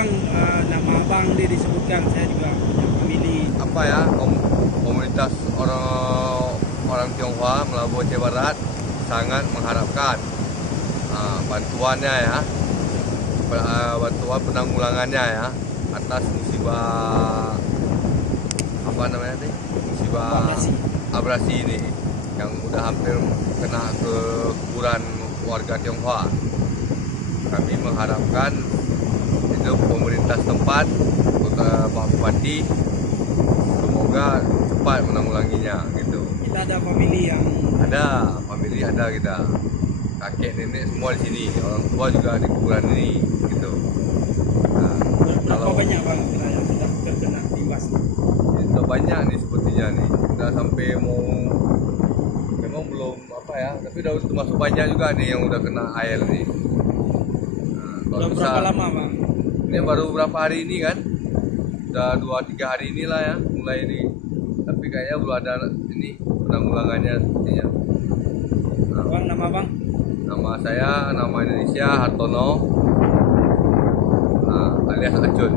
bang, nama abang dia disebutkan, saya juga punya family. Apa ya, komunitas orang Tionghoa Melabuh Aceh Barat sangat mengharapkan bantuannya ya, bantuan penanggulangannya ya atas musibah apa namanya nih, musibah abrasi ini yang udah hampir kena ke kuburan warga Tionghoa. Kami mengharapkan itu pemerintah setempat, Pak Bupati, semoga cepat menanggulanginya gitu. Kita ada family yang Famili ada kita, kakek nenek semua di sini, orang tua juga di kuburan ini gitu. Nah, berapa banyak bang kira yang sudah terkena imbas? Sudah banyak nih sepertinya nih, sudah sampai mau, memang belum apa ya, tapi udah termasuk banyak juga nih yang udah kena air nih. Udah berapa lama bang? Ini baru berapa hari ini kan, udah 2-3 hari inilah ya mulai ini, tapi kayaknya belum ada ini penanggulangannya sepertinya. Bang, nama bang? Nama saya, nama Indonesia Hartono, alias Acun.